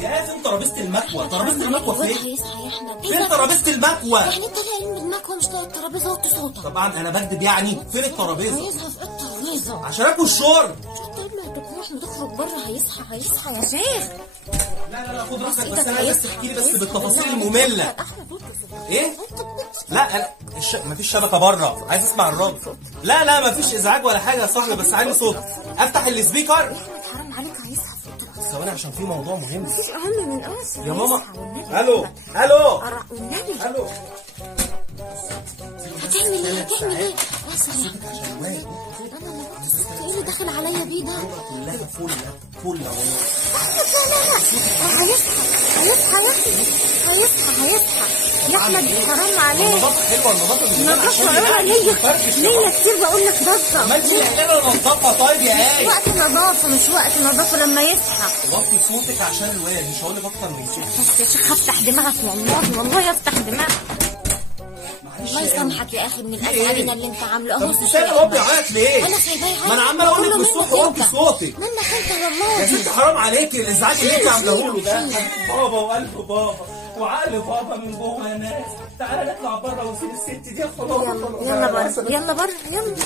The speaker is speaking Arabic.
يا فين ترابيزه المكوى؟ ترابيزه المكوى فين؟ هيصحى يا احمد. فين ترابيزه المكوى؟ يعني انت لاقي من المكوى مش لاقي الترابيزه وطي صوتك. طبعا انا بكدب يعني. فين الترابيزه؟ عايزها في الترابيزه عشان اكل الشرب. انت ما تروح نخرج بره. هيصحى يا شيخ. لا خد راحتك، بس انا عايز تحكي لي بس بالتفاصيل الممله. ايه؟ لا مفيش شبكه بره، عايز اسمع الراديو. لا مفيش ازعاج ولا حاجه يا صاحبي، بس عندي صوت. افتح السبيكر. يا احمد حرام عليك، هيصحى في الترابيزه. ثواني عشان في موضوع مهم. مفيش اهم من اسف يا ماما. الو والنبي. الو. هتعمل ايه؟ اسف ايه اللي داخل عليا بيه ده؟ كلها فل لا هيصحى يا احمد حرام عليك. النظافه حلوه، النظافه حلوه ليا كتير بقول لك نظف. ما انت محتاجه نظافه. طيب يا ايه؟ وقت نظافه مش وقت نظافه لما يصحى. وطي صوتك عشان الواد، مش هقول لك اكتر من كده. بس يا شيخ هفتح دماغك والله افتح دماغك. الله يسامحك يا اخي من الازعاجنا اللي انت عامله اهو. طب تسيبي هو بيعيط ليه؟ انا سايباه. ما انا عمال اقول لك بالصوت وطي صوتك. منك انت والله. يا ست حرام عليك الازعاج اللي انت عاملاه له ده. بابا وقلب بابا وعقل بابا من جوه يا ناس. تعالى نطلع بره ونسيب الست دي خلاص. يلا بره يلا.